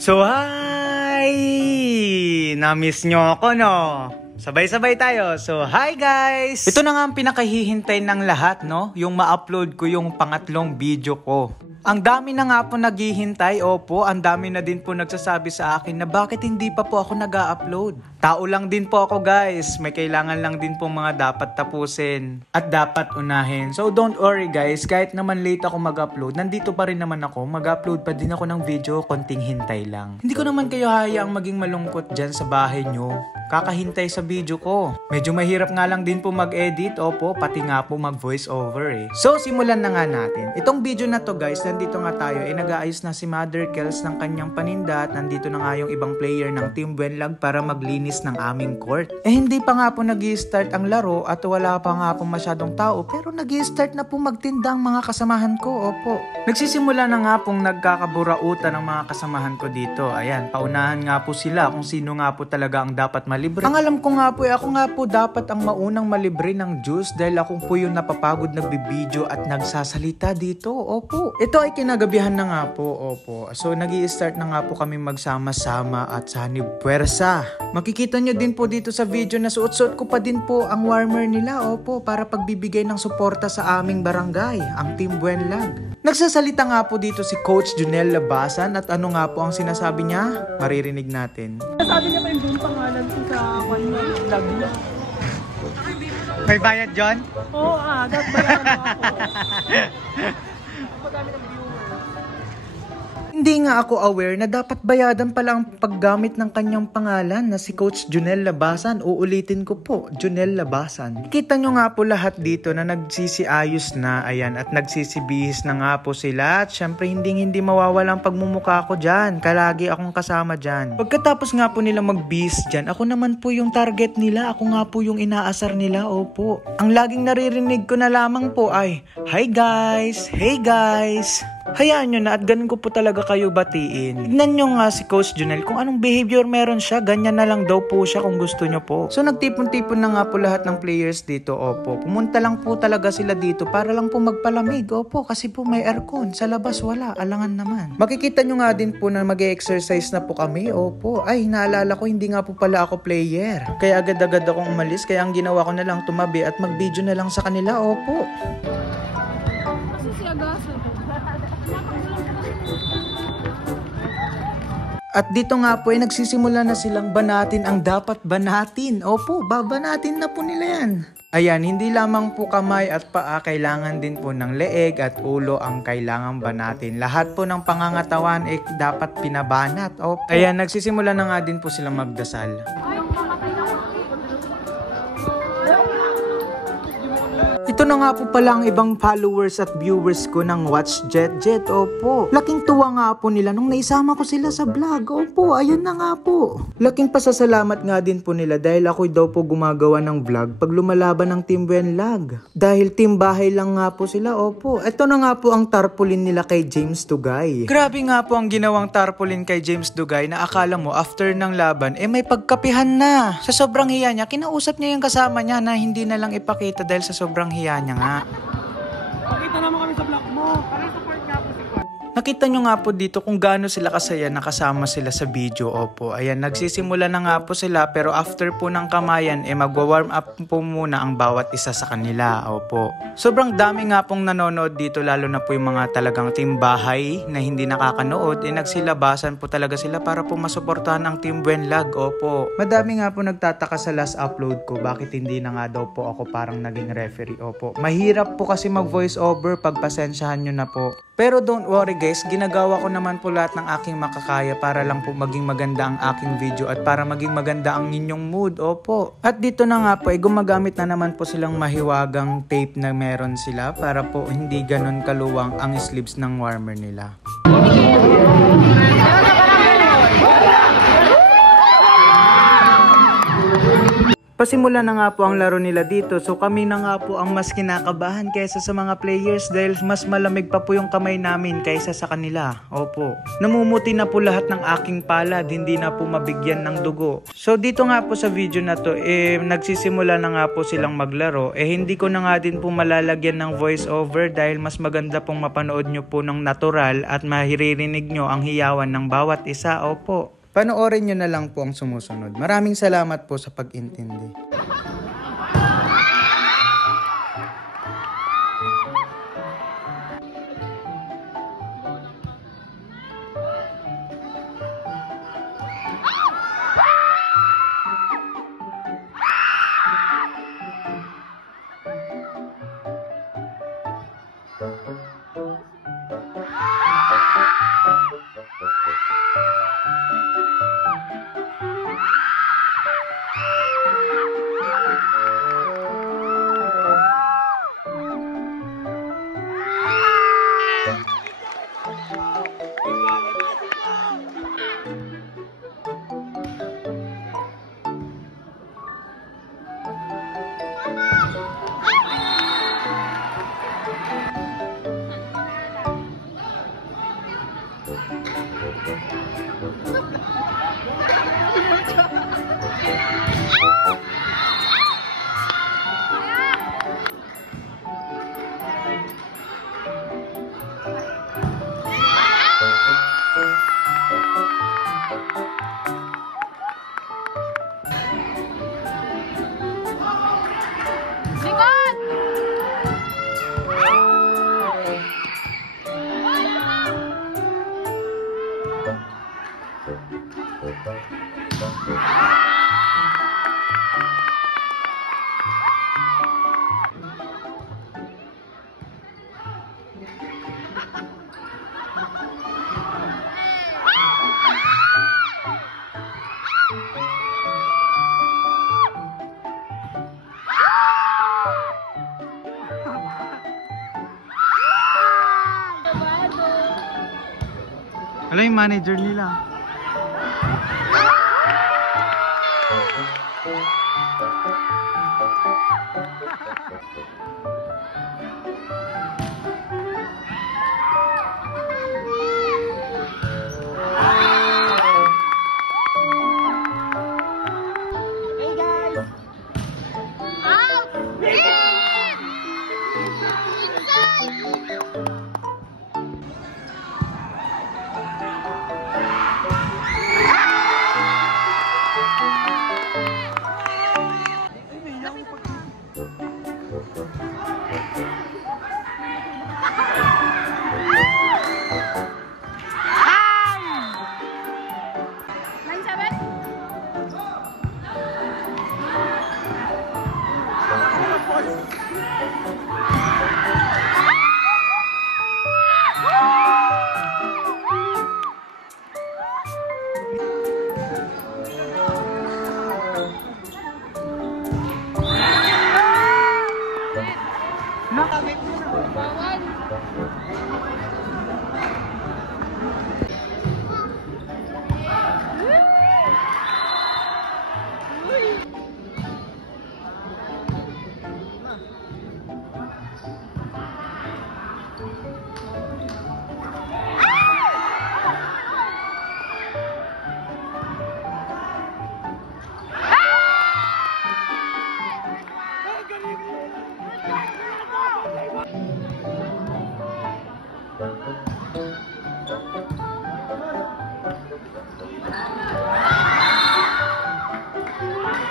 So hi! Na-miss nyo ako, no? Sabay-sabay tayo. So hi guys! Ito na nga ang pinakahihintay ng lahat, no? Yung ma-upload ko yung pangatlong video ko. Ang dami na nga po naghihintay, opo, ang dami na din po nagsasabi sa akin na bakit hindi pa po ako nag-upload. Tao lang din po ako guys, may kailangan lang din po mga dapat tapusin at dapat unahin. So don't worry guys, kahit naman late ako mag-upload, nandito pa rin naman ako, mag-upload pa din ako ng video, konting hintay lang. Hindi ko naman kayo hayaang maging malungkot dyan sa bahay nyo, kakahintay sa video ko. Medyo mahirap nga lang din po mag-edit, opo, pati nga po mag-voice over eh. So simulan na nga natin. Itong video na to guys, nandito nga tayo, nag-aayos na si Mother Kels ng kanyang paninda at nandito na nga yung ibang player ng Team Buenlag para maglinis ng aming court. Hindi pa nga po nag-i-start ang laro at wala pa nga po masyadong tao pero nag-i-start na po magtinda ang mga kasamahan ko, opo. Nagsisimula na nga pong nagkakaburautan ng mga kasamahan ko dito. Ayan, paunahan nga po sila kung sino nga po talaga ang dapat malibre. Ang alam ko nga po, ako nga po dapat ang maunang malibre ng juice dahil ako po yung napapagod nagbibideo at nagsasalita dito, opo. Ito ay kinagabihan na nga po, opo. So nag-i-start na nga po kami magsama-sama at sanib puwersa. Makikita nyo din po dito sa video na suot-suot ko pa din po ang warmer nila, opo, para pagbibigay ng suporta sa aming barangay, ang Team Buenlag. Nagsasalita nga po dito si Coach Junel Labasan at ano nga po ang sinasabi niya? Maririnig natin. Sabi niya pa yung buong pangalan ko sa kanya vlog niya. May bayad, John? Oo, agad bayaran mo ako. Pagkami ng viewers. Hindi nga ako aware na dapat bayadan pala ang paggamit ng kanyang pangalan na si Coach Junel Labasan. Uulitin ko po, Junel Labasan. Kita nyo nga po lahat dito na nagsisiayos na, ayan, at nagsisibihis na nga po sila. At syempre hindi mawawalang pagmumukha ko dyan. Kalagi akong kasama dyan. Pagkatapos nga po nila magbihis dyan, ako naman po yung target nila. Ako nga po yung inaasar nila, opo. Ang laging naririnig ko na lamang po ay, "Hi guys! Hey guys!" Hayaan nyo na at ganun ko po talaga kayo batiin. Tignan nyo nga si Coach Junel kung anong behavior meron siya, ganyan na lang daw po siya kung gusto nyo po. So nagtipon-tipon na nga po lahat ng players dito, opo. Pumunta lang po talaga sila dito para lang po magpalamig, opo, kasi po may aircon. Sa labas wala, alangan naman. Makikita nyo nga din po na mag-e-exercise na po kami, opo. Ay, naalala ko hindi nga po pala ako player. Kaya agad-agad akong umalis, kaya ang ginawa ko na lang tumabi at mag-video na lang sa kanila, opo. At dito nga po ay nagsisimula na silang banatin ang dapat banatin. Opo, babanatin na po nila yan. Ayan, hindi lamang po kamay at paa, kailangan din po ng leeg at ulo ang kailangan banatin. Lahat po ng pangangatawan ay dapat pinabanat. Opo. Ayan, nagsisimula na nga din po silang magdasal. Ito na nga po pala ang ibang followers at viewers ko ng Watch Jet Jet, opo. Laking tuwa nga po nila nung naisama ko sila sa vlog, opo, ayun na nga po. Laking pasasalamat nga din po nila dahil ako daw po gumagawa ng vlog pag lumalaban ng Team Buenlag. Dahil team bahay lang nga po sila, opo. Ito na nga po ang tarpaulin nila kay James Dugay. Grabe nga po ang ginawang tarpaulin kay James Dugay na akala mo after ng laban, may pagkapihan na. Sa sobrang hiya niya, kinausap niya yung kasama niya na hindi na lang ipakita dahil sa sobrang hiya niya nga. Pakita naman kami sa vlog mo. Para support nga po si Coach. Nakita nyo nga po dito kung gaano sila kasaya nakasama sila sa video, opo. Ayan, nagsisimula na nga po sila pero after po ng kamayan, magwa-warm up po muna ang bawat isa sa kanila, opo. Sobrang dami nga pong nanonood dito, lalo na po yung mga talagang team bahay na hindi nakakanood, nagsilabasan po talaga sila para po masuportahan ang Team Buenlag, opo. Madami nga po nagtataka sa last upload ko, bakit hindi na nga daw po ako parang naging referee, opo. Mahirap po kasi mag voice over, pagpasensyahan nyo na po. Pero don't worry guys, ginagawa ko naman po lahat ng aking makakaya para lang po maging maganda ang aking video at para maging maganda ang inyong mood, opo. At dito na nga po, gumagamit na naman po silang mahiwagang tape na meron sila para po hindi ganon kaluwang ang sleeves ng warmer nila. Pasimula na nga po ang laro nila dito, so kami na nga po ang mas kinakabahan kaysa sa mga players dahil mas malamig pa po yung kamay namin kaysa sa kanila. Opo. Namumuti na po lahat ng aking palad, hindi na po mabigyan ng dugo. So dito nga po sa video na to, nagsisimula na nga po silang maglaro. Hindi ko na nga din po malalagyan ng voice over dahil mas maganda pong mapanood nyo po ng natural at mahiririnig nyo ang hiyawan ng bawat isa. Opo. Panoorin nyo na lang po ang sumusunod. Maraming salamat po sa pag-intindi. Alam yung manager nila. Hey guys!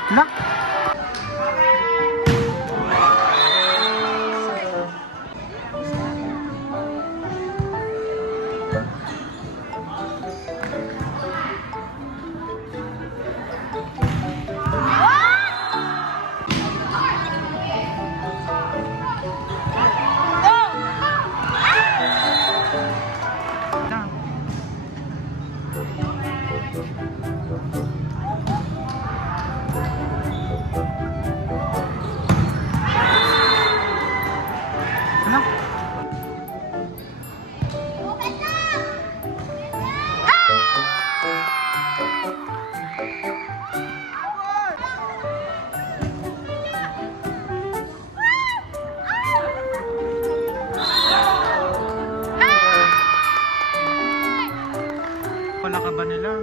Nak! nila.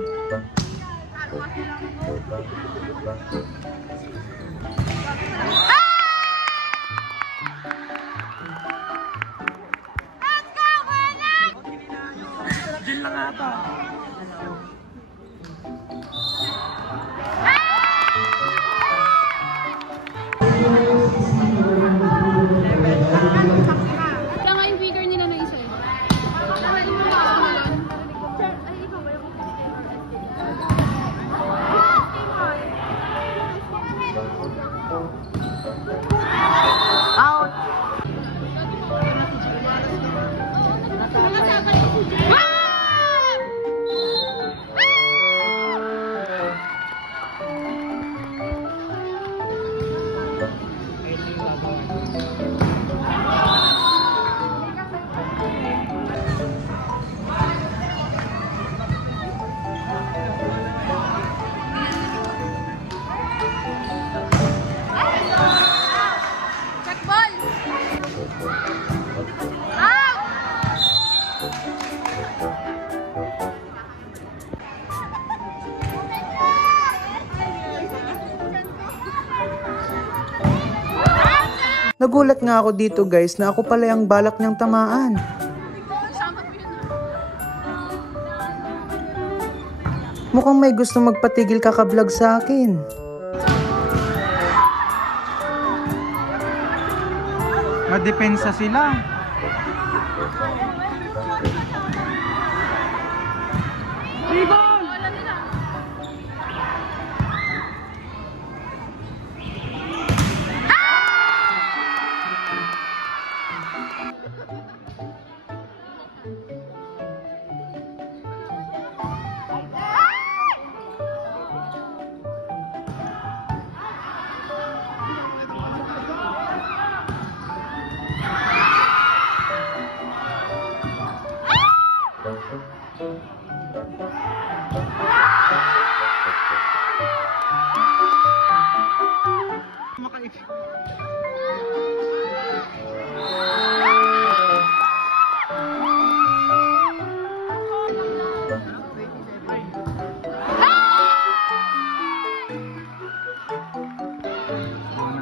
Diyan lang ata. Kaya nga yung figure nila na isa eh. Out! Check ball! Out! Nagulat nga ako dito guys na ako pala yung balak niyang tamaan. Mukhang may gusto magpatigil kaka-vlog sa akin. Madepensa sila. Wala nila.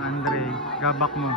Andre, gabak mo.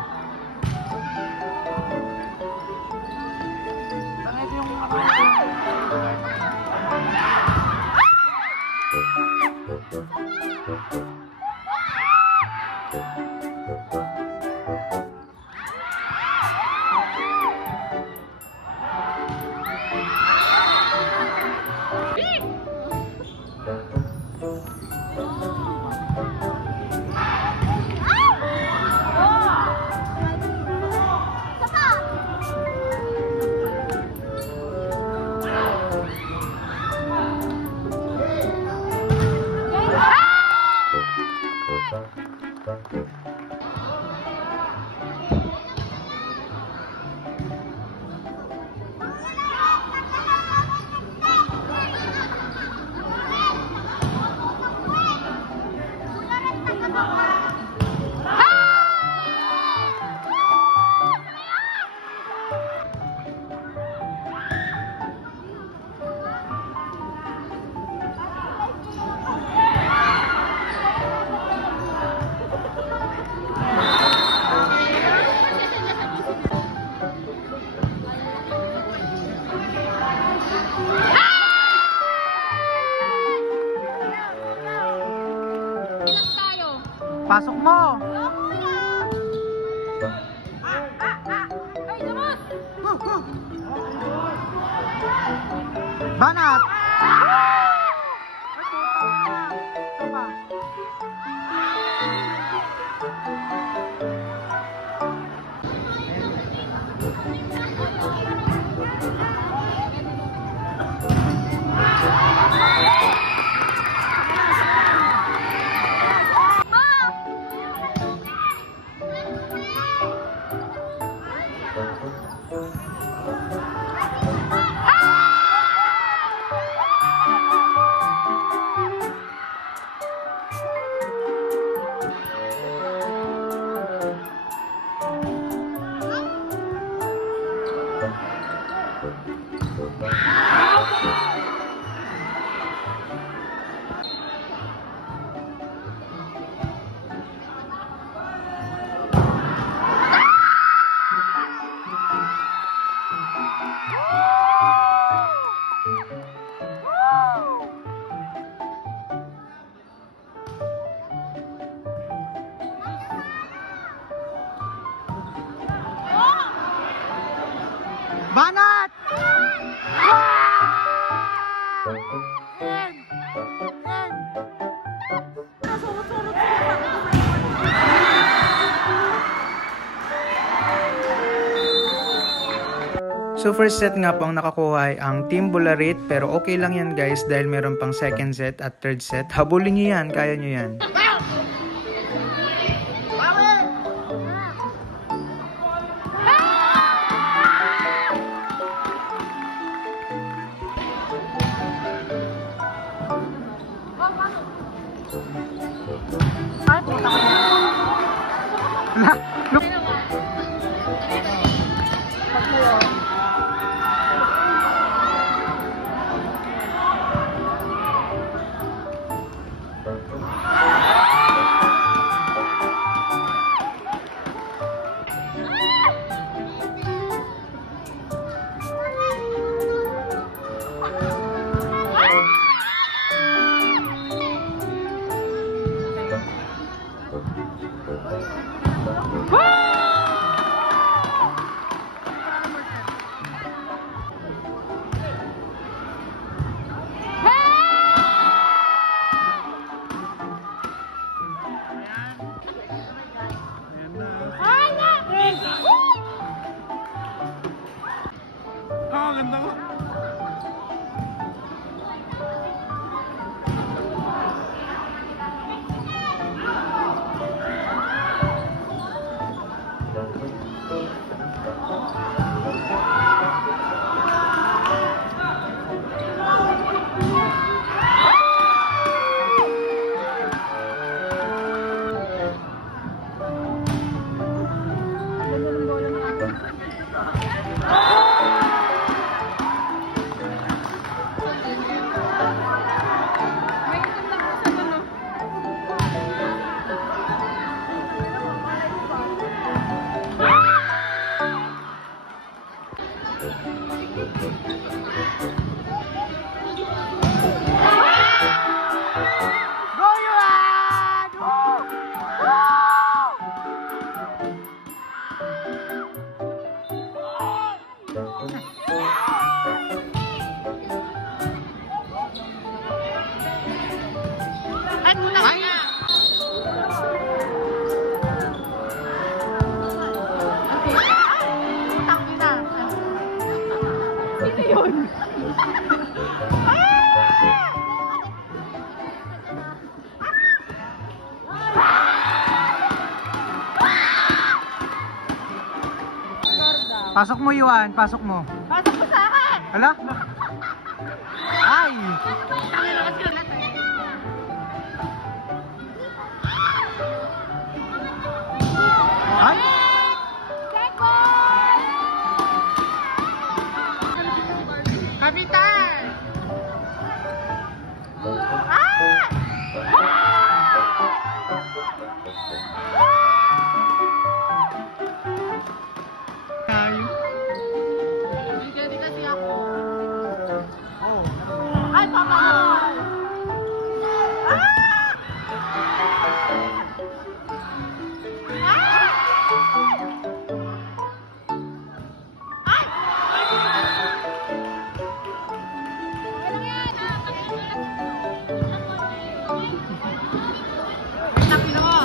Pasok mo! Banat! So first set nga po ang nakakuha ay ang Team Bularit, pero okay lang yan guys dahil meron pang second set at third set. Habulin nyo yan, kaya nyo yan. Ganda mo. Pasok mo, Yuan. Pasok mo. Pasok mo sa akin! Hala? Ay! Ay! Kapitan! Ay, papa! Tapos mo!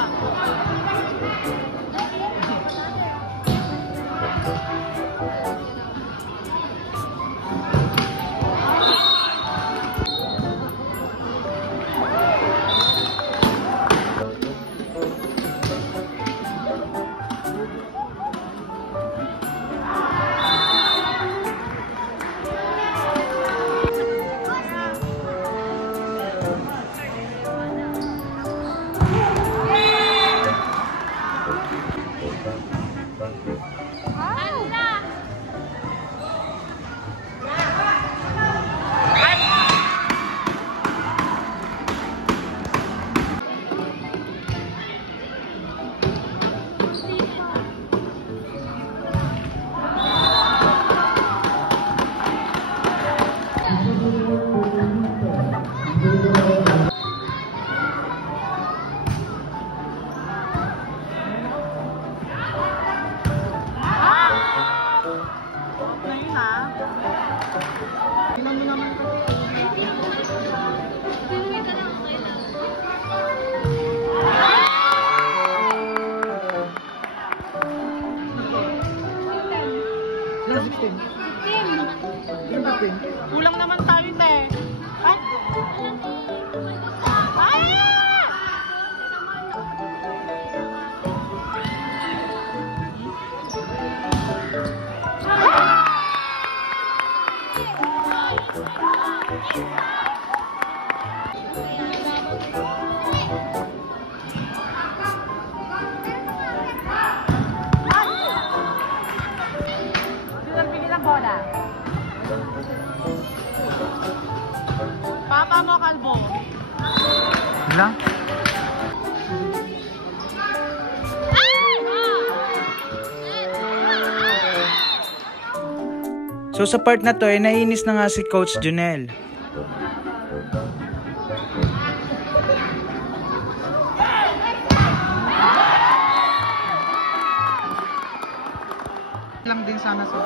Sino pili ng bola? Papa mo, kalbo. Wala? So sa part na to ay nainis na nga si Coach Junel. Lang din sana sa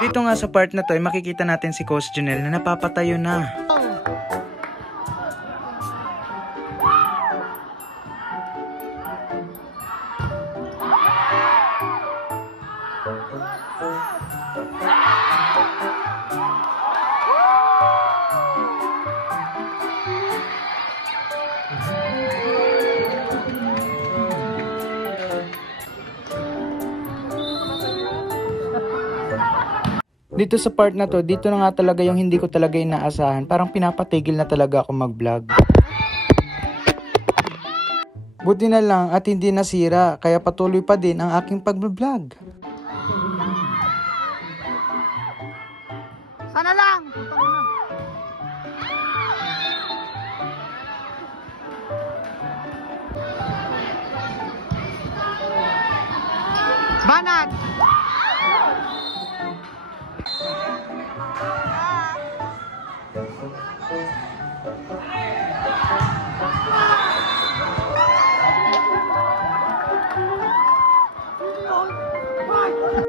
Dito nga sa part na to ay makikita natin si Coach Junel na napapatayo na. Dito sa part na to, dito na nga talaga yung hindi ko talaga inaasahan. Parang pinapatigil na talaga ako mag-vlog. Buti na lang at hindi nasira, kaya patuloy pa din ang aking pag-vlog. Sana lang! Banat!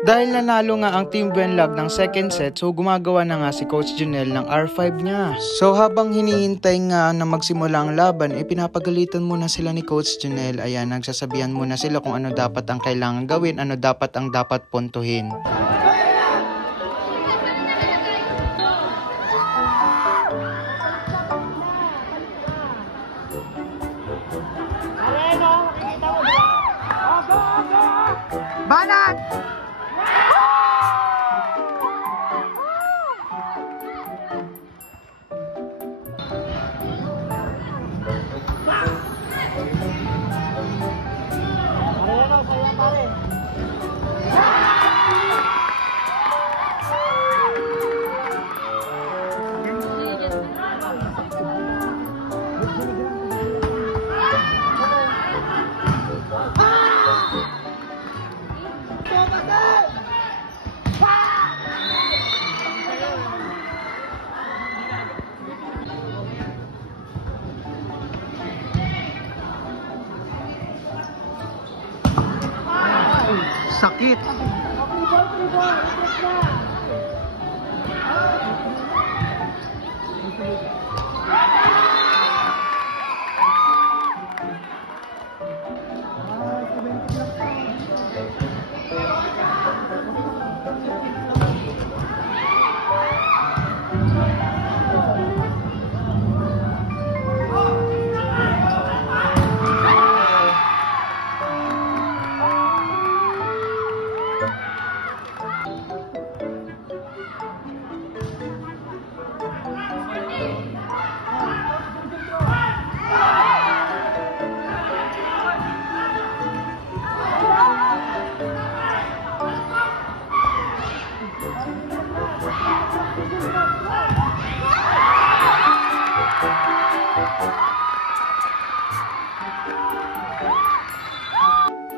Dahil nanalo nga ang Team Buenlag ng second set, so gumagawa na nga si Coach Junel ng R5 niya. So habang hinihintay nga na magsimula ang laban, pinapagalitan muna sila ni Coach Junel. Ayan, nagsasabihan muna sila kung ano dapat ang kailangan gawin, ano dapat ang dapat puntuhin. Banat! Sakit!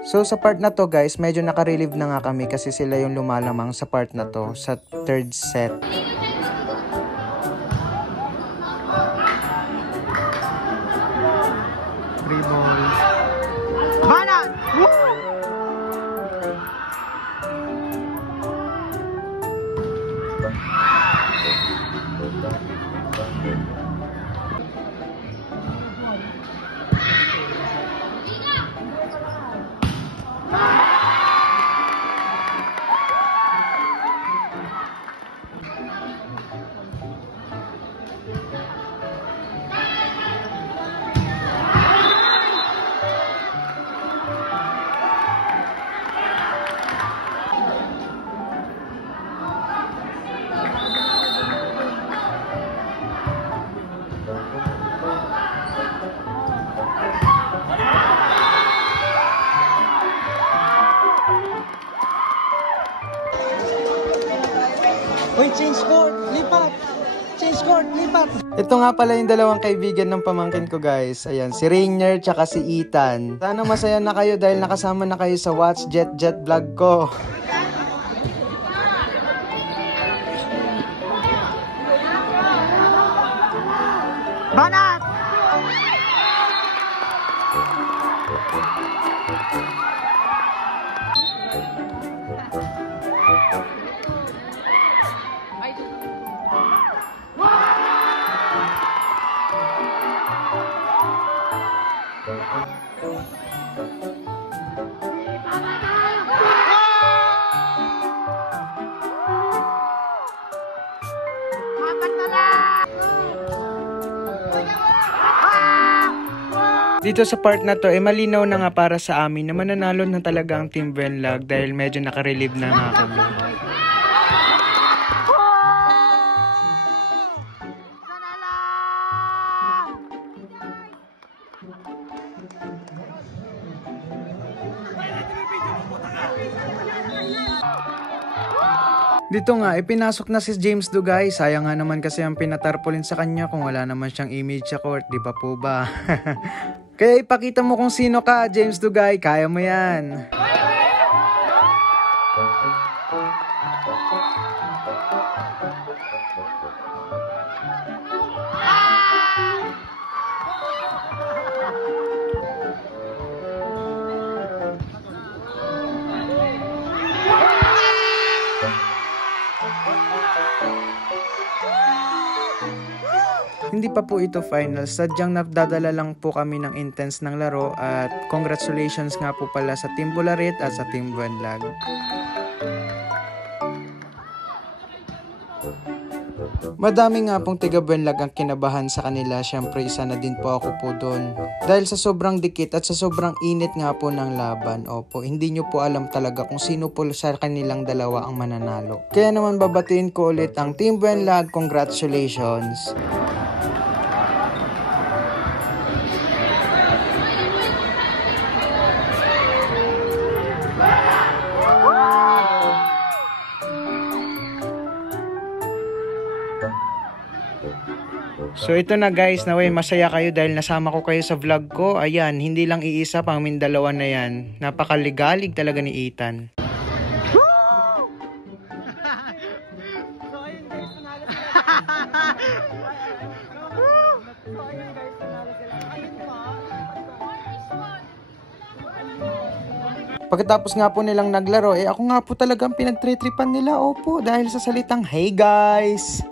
So sa part na to guys, medyo naka-relieve na nga kami kasi sila yung lumalamang sa part na to sa third set. Free ball. Banat! Uy, change court! Lipat! Change court! Lipat! Ito nga pala yung dalawang kaibigan ng pamangkin ko guys. Ayan, si Rainier tsaka si Ethan. Sana masaya na kayo dahil nakasama na kayo sa Watch Jet Jet vlog ko. Banat! Dito sa part na to, malinaw na nga para sa amin na mananalo na talaga ang Team Venlag dahil medyo naka-relieve na nga kami. Dito nga, pinasok na si James Dugay. Sayang nga naman kasi ang pinatarpolin sa kanya kung wala naman siyang image sa court. Di ba po ba? Kaya ipakita mo kung sino ka, James Dugay. Kaya mo yan. Hindi pa po ito final, sadyang nadadala lang po kami ng intense ng laro at congratulations nga po pala sa Team Bularit at sa Team Venlag. Madami nga pong tiga Venlag ang kinabahan sa kanila, syempre isa na din po ako po doon. Dahil sa sobrang dikit at sa sobrang init nga po ng laban, opo, hindi nyo po alam talaga kung sino po sa kanilang dalawa ang mananalo. Kaya naman babatiin ko ulit ang Team Venlag, congratulations! So ito na guys, naway masaya kayo dahil nasama ko kayo sa vlog ko. Ayan, hindi lang iisa, pang mindalawa na yan. Napakaligalig talaga ni Ethan. Pagkatapos nga po nilang naglaro, ako nga po talagang pinagtritripan nila, opo, dahil sa salitang, "Hey guys!"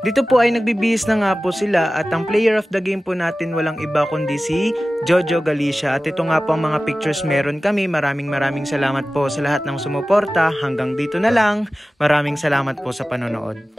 Dito po ay nagbibihis na nga po sila at ang player of the game po natin walang iba kundi si Jojo Galicia. At ito nga po ang mga pictures meron kami. Maraming salamat po sa lahat ng sumuporta. Hanggang dito na lang. Maraming salamat po sa panonood.